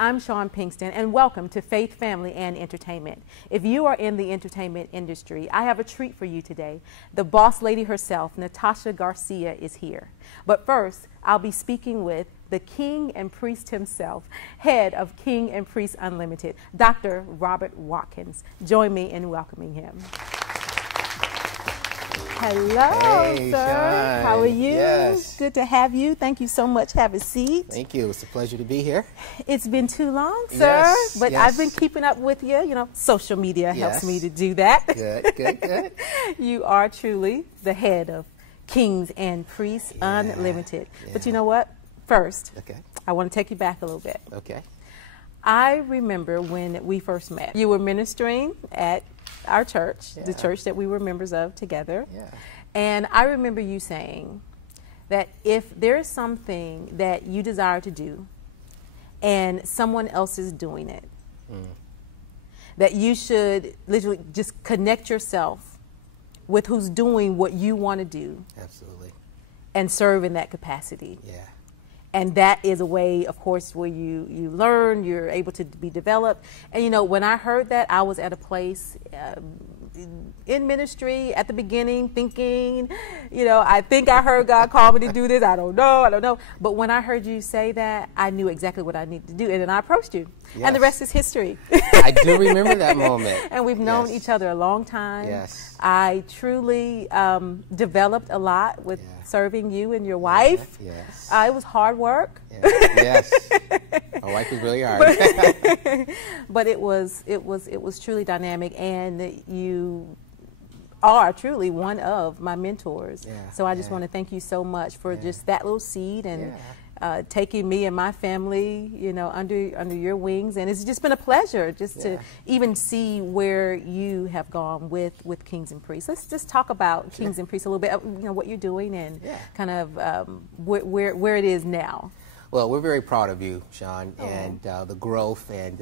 I'm Chaun Pinkston, and welcome to Faith, Family, and Entertainment. If you are in the entertainment industry, I have a treat for you today. The boss lady herself, Natasha Garcia, is here. But first, I'll be speaking with the king and priest himself, head of King and Priest Unlimited, Dr. Robert Watkins. Join me in welcoming him. Hello, hey, sir. Chaun. How are you? Yes. Good to have you. Thank you so much. Have a seat. Thank you. It's a pleasure to be here. It's been too long, sir, Yes, but yes. I've been keeping up with you. You know, social media helps Yes. me to do that. Good, good, good. You are truly the head of Kings and Priests Unlimited. But you know what? First, Okay. I want to take you back a little bit. Okay. I remember when we first met. You were ministering at our church, the church that we were members of together. Yeah. And I remember you saying that if there is something that you desire to do and someone else is doing it, that you should literally just connect yourself with who's doing what you want to do. Absolutely. And serve in that capacity. Yeah. And that is a way, of course, where you learn, you're able to be developed. And, you know, when I heard that, I was at a place in ministry at the beginning thinking, you know, I think I heard God call me to do this. I don't know. But when I heard you say that, I knew exactly what I needed to do. And then I approached you. Yes. And the rest is history. I do remember that moment. And we've known Yes. each other a long time. Yes. I truly developed a lot with serving you and your wife. Yes. It was hard work. Yes. My wife was really hard. But it was truly dynamic, and you are truly one of my mentors. Yeah, So I just want to thank you so much for just that little seed and taking me and my family, you know, under your wings. And it's just been a pleasure just to even see where you have gone with Kings and Priests. Let's just talk about Kings and Priests a little bit, you know, what you're doing and kind of where it is now. Well, we're very proud of you, Chaun, and the growth and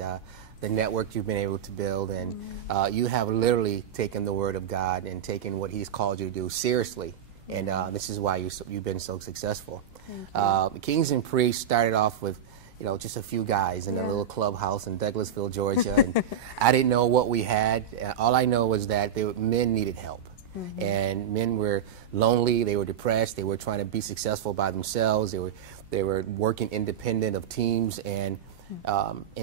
the network you've been able to build. And you have literally taken the word of God and taken what he's called you to do seriously. And this is why you've been so successful. Kings and Priests started off with, you know, just a few guys in a little clubhouse in Douglasville, Georgia. And I didn't know what we had. All I know was that men needed help. And men were lonely, they were depressed, they were trying to be successful by themselves, they were working independent of teams and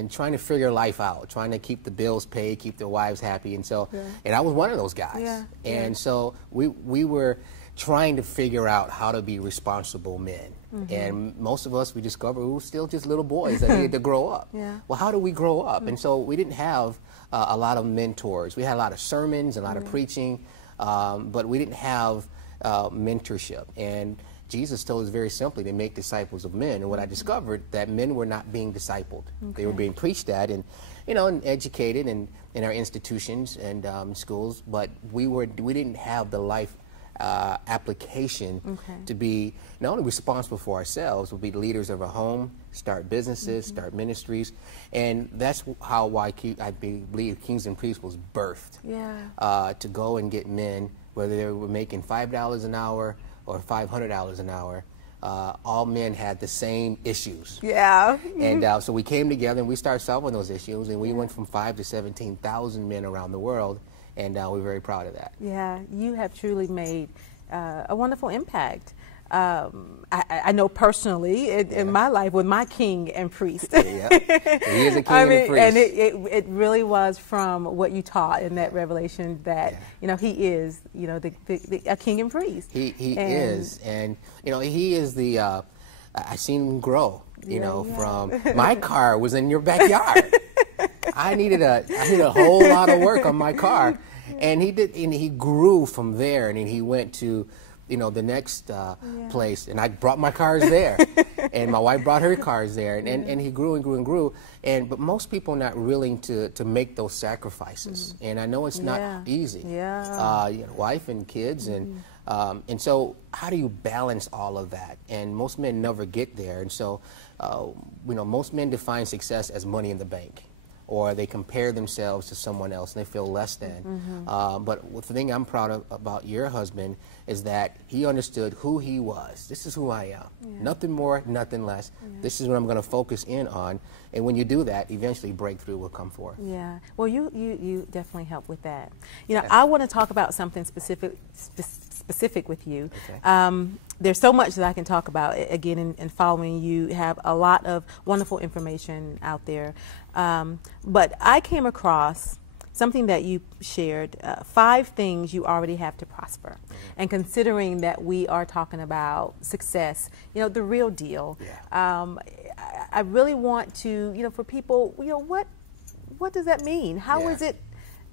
trying to figure life out, trying to keep the bills paid, keep their wives happy. And so, and I was one of those guys. And so we were trying to figure out how to be responsible men. And most of us, we discovered we were still just little boys that needed to grow up. Well, how do we grow up? And so we didn't have a lot of mentors. We had a lot of sermons, a lot of preaching, but we didn't have mentorship. And Jesus told us very simply to make disciples of men. And what I discovered, that men were not being discipled. They were being preached at and, you know, and educated in our institutions and schools, but we didn't have the life application to be not only responsible for ourselves, but be the leaders of our home, start businesses, start ministries. And that's why I believe Kings and Priests was birthed. To go and get men, whether they were making $5 an hour or $500 an hour, all men had the same issues. And so we came together and we started solving those issues, and we went from 5,000 to 17,000 men around the world, and we're very proud of that. You have truly made a wonderful impact. I know personally in my life with my king and priest. He is a king and a priest. And it really was from what you taught in that revelation that you know he is, you know, a king and priest. He is, and you know he is the. I seen him grow. You know, from my car was in your backyard. I needed a whole lot of work on my car, and he did, and he grew from there, and he went to, you know, the next place, and I brought my cars there, and my wife brought her cars there, and he grew and grew and grew, but most people are not willing to make those sacrifices, and I know it's not easy. You know, wife and kids, and so how do you balance all of that? And most men never get there, and so you know, most men define success as money in the bank. or they compare themselves to someone else and they feel less than. But the thing I'm proud of about your husband is that he understood who he was. This is who I am. Yeah. Nothing more, nothing less. Yeah. This is what I'm going to focus in on. And when you do that, eventually breakthrough will come forth. Yeah. Well, you definitely help with that. You know, Yeah. I want to talk about something specific with you. Okay. There's so much that I can talk about. Again, in following you, have a lot of wonderful information out there. But I came across something that you shared, 5 things you already have to prosper. And considering that we are talking about success, you know, the real deal, Yeah. I really want to, you know, for people, you know, what does that mean? How Yeah. is it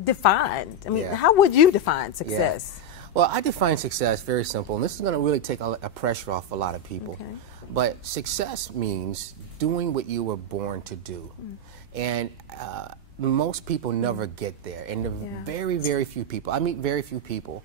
defined? I mean, Yeah. how would you define success? Well, I define success very simple, and this is going to really take a pressure off a lot of people. Okay. But success means doing what you were born to do. And most people never get there. And there Yeah. are very, very few people. I meet very few people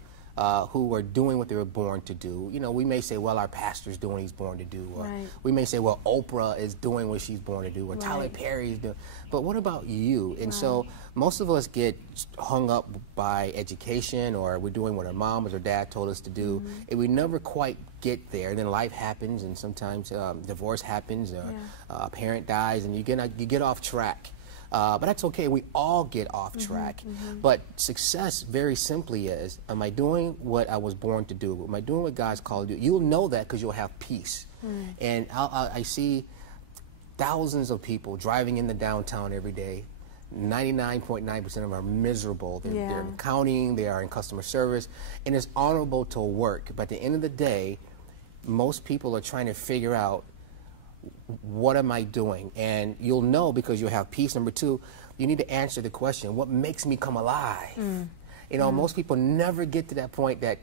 who are doing what they were born to do. You know, we may say, well, our pastor's doing what he's born to do. Or Right. we may say, well, Oprah is doing what she's born to do. Or Tyler Right. Perry's doing. But what about you? And so Right. most of us get hung up by education, or we're doing what our mom or our dad told us to do, and we never quite get there. Then life happens, and sometimes divorce happens, or a parent dies, and you get off track. But that's okay. We all get off track. But success, very simply, is: am I doing what I was born to do? Am I doing what God's called to do? You'll know that because you'll have peace. And I see thousands of people driving in the downtown every day. 99.9% of them are miserable. They're Yeah. in accounting, they are in customer service, and it's honorable to work. But at the end of the day, most people are trying to figure out, what am I doing? And you'll know because you'll have peace. Number 2, you need to answer the question, what makes me come alive? You know, most people never get to that point that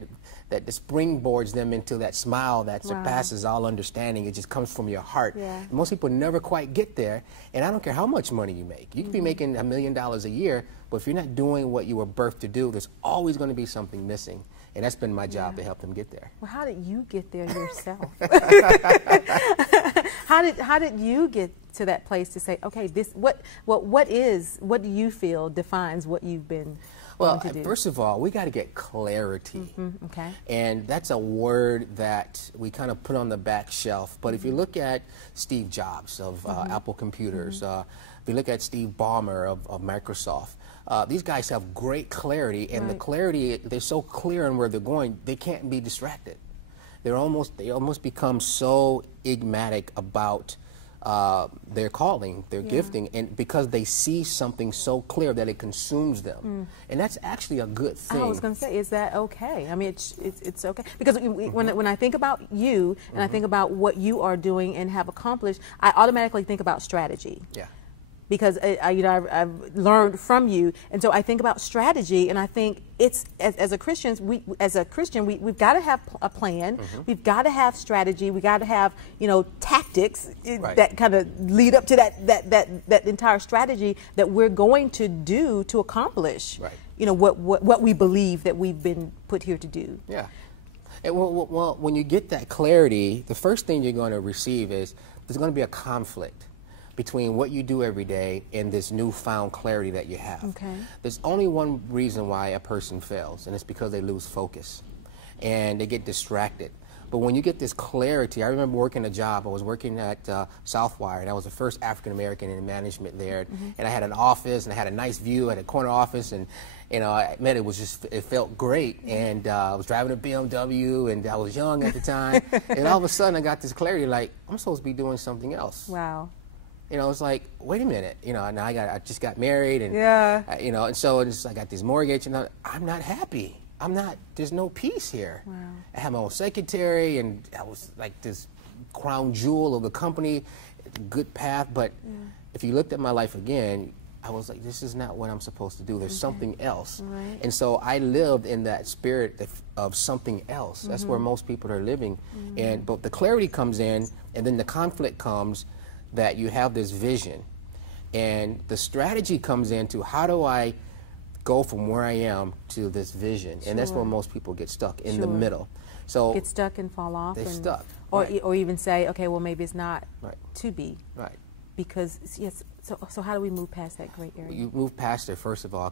the springboards them into that smile that surpasses all understanding. It just comes from your heart. Yeah. And most people never quite get there. And I don't care how much money you make. You could be making $1 million a year, but if you're not doing what you were birthed to do, there's always going to be something missing. And that's been my job to help them get there. Well, how did you get there yourself? How did you get to that place to say, okay, what do you feel defines what you've been Well, to do? first of all, we got to get clarity. Okay. And that's a word that we kind of put on the back shelf. But if you look at Steve Jobs of Apple Computers, if you look at Steve Ballmer of Microsoft, these guys have great clarity, and the clarity, they're so clear on where they're going, they can't be distracted. They almost become so enigmatic about their calling, their gifting, and because they see something so clear that it consumes them, and that's actually a good thing. I was going to say, is that okay? I mean, it's okay because when I think about you and I think about what you are doing and have accomplished, I automatically think about strategy. Yeah. Because I've learned from you, and so I think about strategy, and I think it's as a Christian, we've got to have a plan, we've got to have strategy, we got to have tactics that kind of lead up to that entire strategy that we're going to do to accomplish what we believe that we've been put here to do. Yeah. And well, when you get that clarity, the first thing you're going to receive is there's going to be a conflict between what you do every day and this newfound clarity that you have. Okay. There's only one reason why a person fails, and it's because they lose focus and they get distracted. But when you get this clarity, I remember working a job. I was working at Southwire, and I was the first African American in management there. And I had an office, and I had a nice view. I had a corner office, and it felt great. And I was driving a BMW, and I was young at the time. And all of a sudden, I got this clarity, like, I'm supposed to be doing something else. Wow. It's like, wait a minute, now I just got married, and and so I got this mortgage, and I'm not happy. There's no peace here. Wow. I have my own secretary, and I was like this crown jewel of the company, good path. But if you looked at my life again, I was like, this is not what I'm supposed to do. There's something else. Right. And so I lived in that spirit of something else. That's where most people are living. But the clarity comes in, and then the conflict comes, that you have this vision, and the strategy comes into, how do I go from where I am to this vision? And that's where most people get stuck in the middle. So get stuck and fall off. They're stuck. Or even say, okay, well, maybe it's not to be. Right. Because yes, So how do we move past that gray area? You move past it, first of all,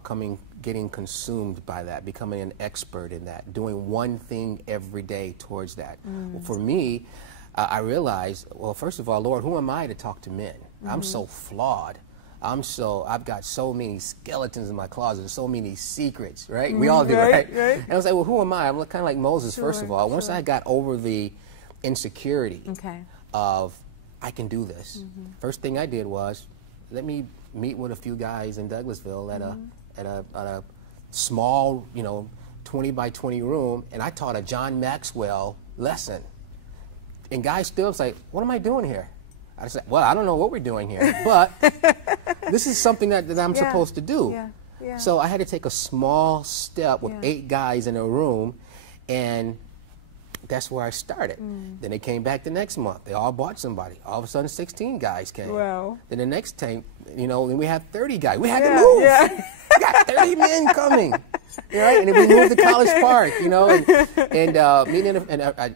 getting consumed by that, becoming an expert in that, doing one thing every day towards that. Well, for me, I realized, well, first of all, Lord, who am I to talk to men? I'm so flawed. I've got so many skeletons in my closet, so many secrets, right? We all do, right? And I was like, well, who am I? I'm kind of like Moses, first of all. Once I got over the insecurity of, I can do this, first thing I did was, let me meet with a few guys in Douglasville at a small, 20 by 20 room, and I taught a John Maxwell lesson. And guys still was like, what am I doing here? I said, well, I don't know what we're doing here, but this is something that I'm supposed to do. So I had to take a small step with 8 guys in a room, and that's where I started. Then they came back the next month. They all bought somebody. All of a sudden, 16 guys came. Wow. Then the next time, then we had 30 guys. We had to move. We got 30 men coming. Right? And then we moved to College Park,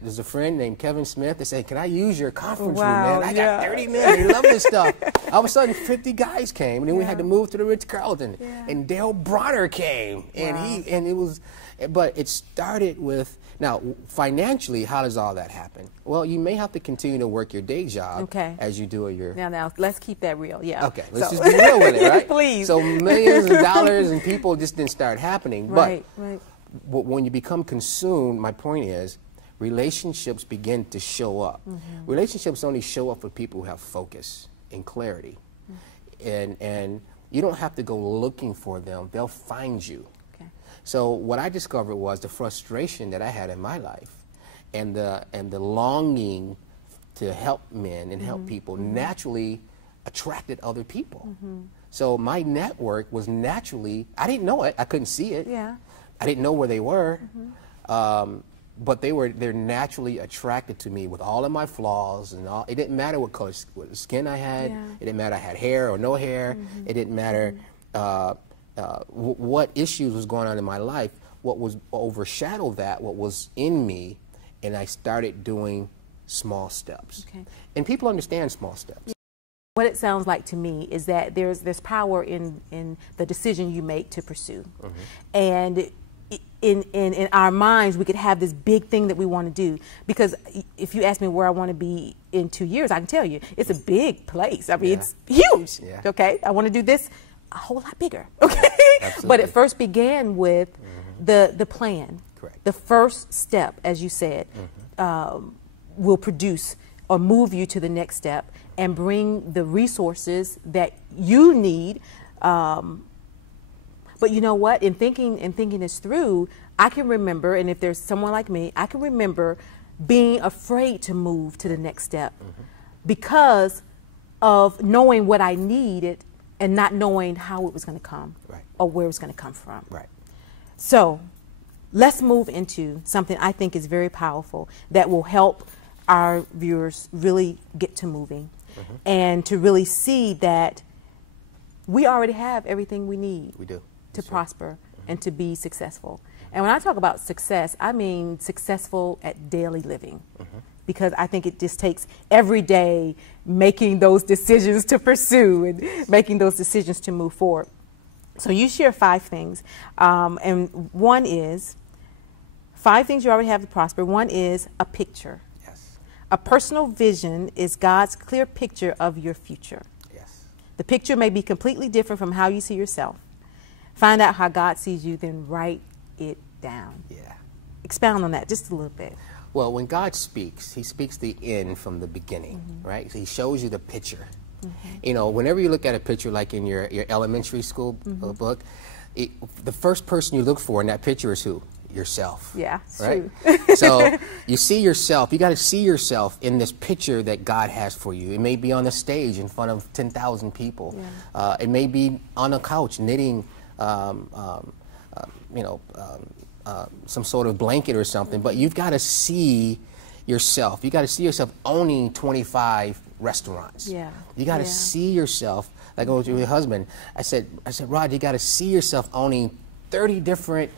there's a friend named Kevin Smith. They said, can I use your conference room, man? I got 30 men. They love this stuff. All of a sudden, 50 guys came. And then we had to move to the Ritz-Carlton. And Dale Bronner came. But it started with, now, financially, how does all that happen? Well, you may have to continue to work your day job as you do your... Now, let's keep that real, Okay, let's just be real with it, right? Please. So millions of dollars and people just didn't start happening. But when you become consumed, my point is, relationships begin to show up. Relationships only show up for people who have focus and clarity. And you don't have to go looking for them. They'll find you. So what I discovered was the frustration that I had in my life, and the longing to help men and help people naturally attracted other people. So my network was naturally, I didn't know it, I couldn't see it. I didn't know where they were, but they're naturally attracted to me with all of my flaws and all. It didn't matter what color skin I had. It didn't matter I had hair or no hair. It didn't matter what issues was going on in my life. What was overshadowed that, what was in me, and I started doing small steps. And people understand small steps. What it sounds like to me is that there's power in the decision you make to pursue. And in our minds, we could have this big thing that we want to do. Because if you ask me where I want to be in 2 years, I can tell you, it's a big place. I mean, it's huge, okay? I want to do this a whole lot bigger, okay? But it first began with the plan. The first step, as you said, will produce or move you to the next step and bring the resources that you need. But you know what? In thinking this through, I can remember, and if there's someone like me, I can remember being afraid to move to the next step because of knowing what I needed and not knowing how it was going to come or where it was going to come from. So let's move into something I think is very powerful that will help our viewers really get to moving and to really see that we already have everything we need to prosper and to be successful. And when I talk about success, I mean successful at daily living. Because I think it just takes every day making those decisions to pursue and making those decisions to move forward. So you share 5 things, and one is 5 things you already have to prosper. One is a picture. A personal vision is God's clear picture of your future. The picture may be completely different from how you see yourself. Find out how God sees you, then write it down. Expound on that just a little bit. Well, when God speaks, he speaks the end from the beginning, right? So he shows you the picture. You know, whenever you look at a picture like in your elementary school book, the first person you look for in that picture is who? Yourself. It's right? true. So you see yourself, you got to see yourself in this picture that God has for you. It may be on a stage in front of 10,000 people. It may be on a couch knitting, some sort of blanket or something, but you've got to see yourself. You got to see yourself owning 25 restaurants. You got to see yourself, like I was with your husband. I said, Rod, you got to see yourself owning 30 different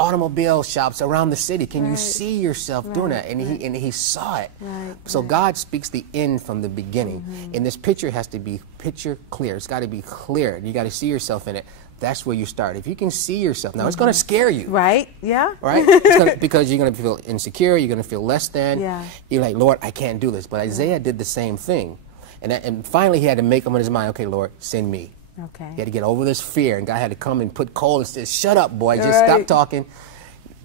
automobile shops around the city. Can you Right. see yourself Right, doing that? And right. he saw it. Right, So right. God speaks the end from the beginning. And this picture has to be picture clear. It's got to be clear. You got to see yourself in it. That's where you start. If you can see yourself, now it's going to scare you. Right? Yeah. Right? Because you're going to feel insecure. You're going to feel less than. Yeah. You're like, Lord, I can't do this. But Isaiah did the same thing. And finally he had to make up in his mind, okay, Lord, send me. Okay. He had to get over this fear, and God had to come and put coal and say, shut up, boy, just Right. stop talking.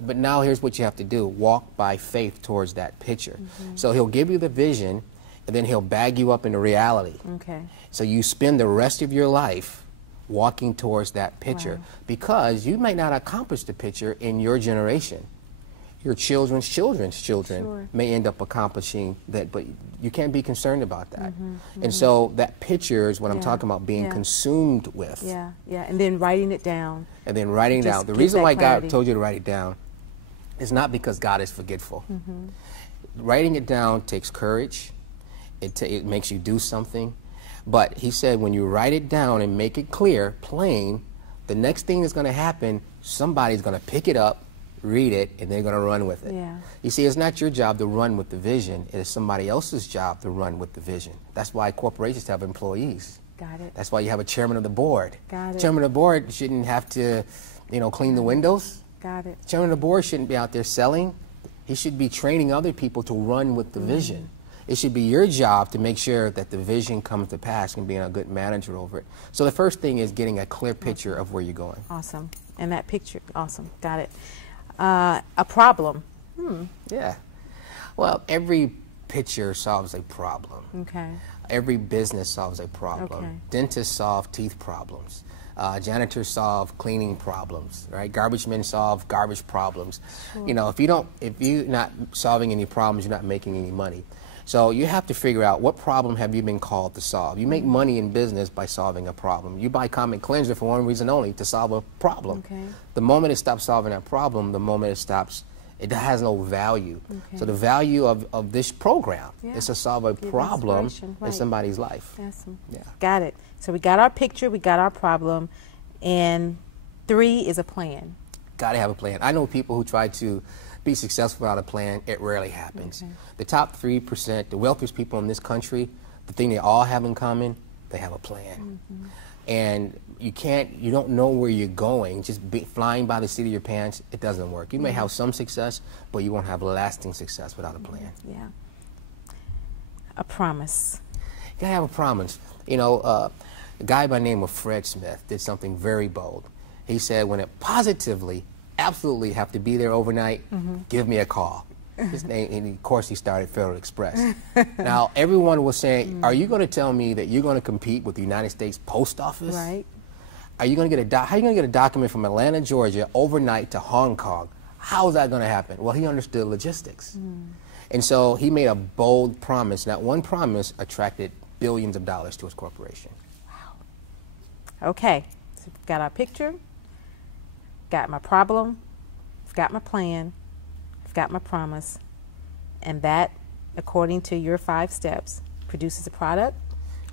But now here's what you have to do. Walk by faith towards that picture. So he'll give you the vision, and then he'll bag you up into reality. Okay. So you spend the rest of your life walking towards that picture, Wow. because you might not accomplish the picture in your generation. Your children's children's children Sure. may end up accomplishing that, but you can't be concerned about that. And so that picture is what I'm Yeah. talking about, being Yeah. consumed with. Yeah. Yeah. And then writing it down. And then writing it Just down. The give reason that why clarity. God told you to write it down is not because God is forgetful. Writing it down takes courage. It makes you do something. But he said when you write it down and make it clear, plain, the next thing that's going to happen, somebody's going to pick it up, read it, and they're going to run with it. Yeah. You see, it's not your job to run with the vision. It is somebody else's job to run with the vision. That's why corporations have employees. Got it. That's why you have a chairman of the board. Got it. Chairman of the board shouldn't have to, clean the windows. Got it. Chairman of the board shouldn't be out there selling. He should be training other people to run with the vision. It should be your job to make sure that the vision comes to pass and being a good manager over it. So the first thing is getting a clear picture of where you're going. Awesome. And that picture. Awesome. Got it. A problem. Yeah. Well, every picture solves a problem. Okay. Every business solves a problem. Okay. Dentists solve teeth problems. Janitors solve cleaning problems, right? Garbage men solve garbage problems. Sure. If you're not solving any problems, you're not making any money. So you have to figure out what problem have you been called to solve. You make money in business by solving a problem. You buy Comet Cleanser for one reason only, to solve a problem. Okay. The moment it stops solving that problem, the moment it stops, it has no value. Okay. So the value of this program Yeah. is to solve a Give problem inspiration, in right. somebody's life. Awesome. Yeah. Got it. So we got our picture, we got our problem, and 3 is a plan. Got to have a plan. I know people who try to be successful without a plan. It rarely happens. Okay. The top 3%, the wealthiest people in this country, the thing they all have in common, they have a plan. And you don't know where you're going. Just flying by the seat of your pants, it doesn't work. You may have some success, but you won't have lasting success without a plan. Yeah. A promise. You gotta have a promise. A guy by the name of Fred Smith did something very bold. He said, when it positively, absolutely have to be there overnight, give me a call. His name, and of course he started Federal Express. Now everyone was saying, are you going to tell me that you're going to compete with the United States Post Office? Right. Are you going to how are you going to get a document from Atlanta, Georgia, overnight to Hong Kong? How is that going to happen? Well, he understood logistics. And so he made a bold promise. That one promise attracted billions of dollars to his corporation. Okay. So we've got our picture, got my problem, got my plan, got my promise, and that, according to your 5 steps, produces a product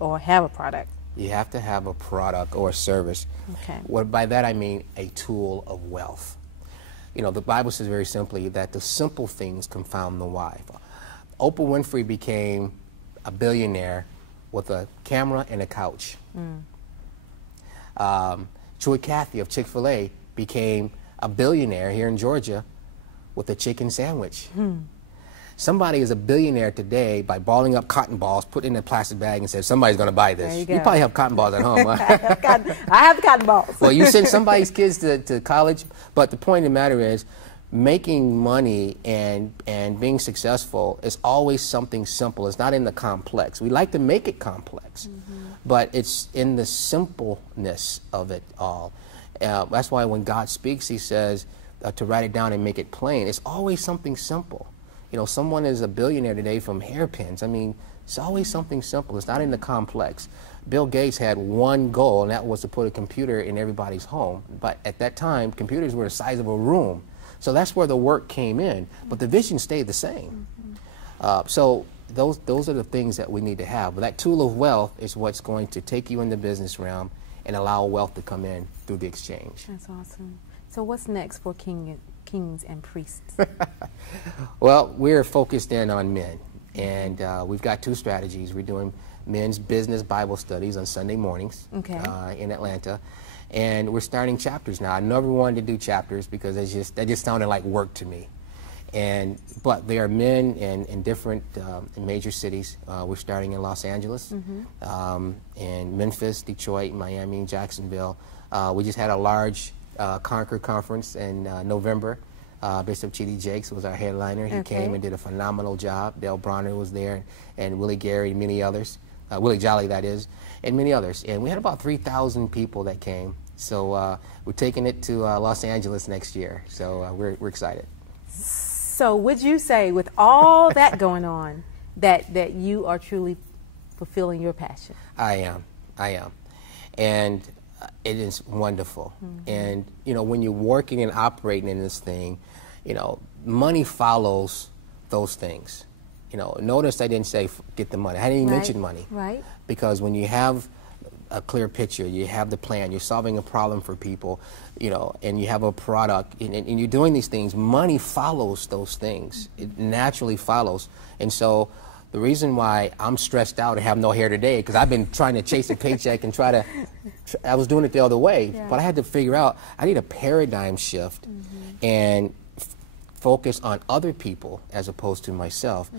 or have a product. You have to have a product or a service. Okay. What by that I mean a tool of wealth. The Bible says very simply that the simple things confound the wise. Oprah Winfrey became a billionaire with a camera and a couch. Troy Cathy of Chick-fil-A became a billionaire here in Georgia with a chicken sandwich. Somebody is a billionaire today by balling up cotton balls, put it in a plastic bag, and says, somebody's going to buy this. There you You go. probably have cotton balls at home. Huh? I have the cotton balls. Well, you send somebody's kids to college, but the point of the matter is, making money and being successful is always something simple. It's not in the complex. We like to make it complex, but it's in the simpleness of it all. That's why when God speaks, he says to write it down and make it plain. It's always something simple. Someone is a billionaire today from hairpins. I mean, it's always something simple. It's not in the complex. Bill Gates had one goal, and that was to put a computer in everybody's home. But at that time, computers were the size of a room. So that's where the work came in. But the vision stayed the same. So those are the things that we need to have. But that tool of wealth is what's going to take you in the business realm and allow wealth to come in through the exchange. That's awesome. So what's next for King kings and priests? Well, we're focused in on men, and we've got two strategies. We're doing men's business Bible studies on Sunday mornings in Atlanta, and we're starting chapters now. I never wanted to do chapters because that just sounded like work to me. But there are men in different in major cities. We're starting in Los Angeles, in Memphis, Detroit, Miami, Jacksonville. We just had a large Conquer conference in November. Bishop Chidi Jakes was our headliner. He came and did a phenomenal job. Dale Bronner was there, and Willie Gary and many others. Willie Jolly, that is, and many others. And we had about 3,000 people that came. So we're taking it to Los Angeles next year. So we're excited. So would you say, with all that going on, that you are truly fulfilling your passion? I am. And it is wonderful. And, you know, when you're working and operating in this thing, you know, money follows those things. You know, notice I didn't say get the money. I didn't even mention money. Right. Because when you have a clear picture, you have the plan, you're solving a problem for people, you know, and you have a product, and you're doing these things, money follows those things. It naturally follows. And so the reason why I'm stressed out and have no hair today, because I've been trying to chase a paycheck and I was doing it the other way, but I had to figure out, I need a paradigm shift and focus on other people as opposed to myself.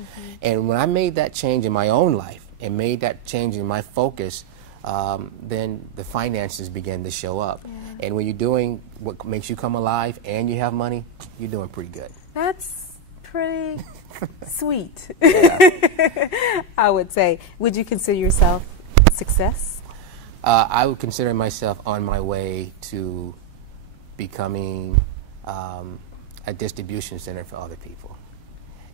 And when I made that change in my own life and made that change in my focus, then the finances begin to show up. And when you're doing what makes you come alive and you have money, you're doing pretty good. That's pretty sweet. Yeah. I would say. Would you consider yourself success? I would consider myself on my way to becoming a distribution center for other people.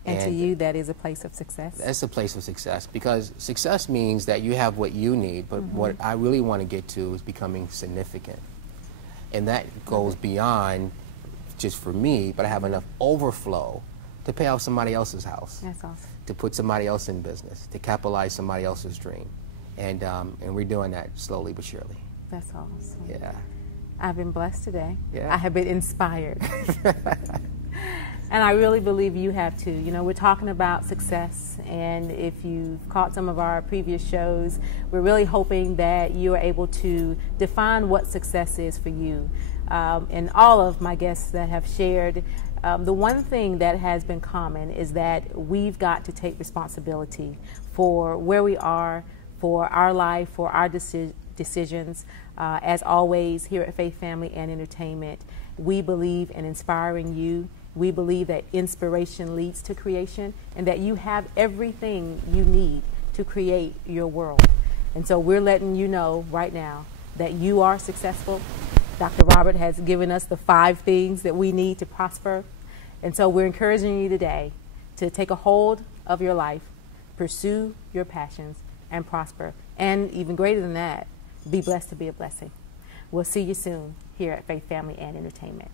And to you, that is a place of success? That's a place of success, because success means that you have what you need, but what I really want to get to is becoming significant. And that goes beyond just for me, but I have enough overflow to pay off somebody else's house. That's awesome. To put somebody else in business, to capitalize somebody else's dream. And we're doing that slowly but surely. That's awesome. Yeah. I've been blessed today. Yeah. I have been inspired. And I really believe you have too. You know, we're talking about success, and if you've caught some of our previous shows, we're really hoping that you are able to define what success is for you. And all of my guests that have shared, the one thing that has been common is that we've got to take responsibility for where we are, for our life, for our decisions. As always, here at Faith, Family, and Entertainment, we believe in inspiring you. We believe that inspiration leads to creation, and that you have everything you need to create your world. And so we're letting you know right now that you are successful. Dr. Robert has given us the 5 things that we need to prosper. And so we're encouraging you today to take a hold of your life, pursue your passions, and prosper. And even greater than that, be blessed to be a blessing. We'll see you soon here at Faith, Family, and Entertainment.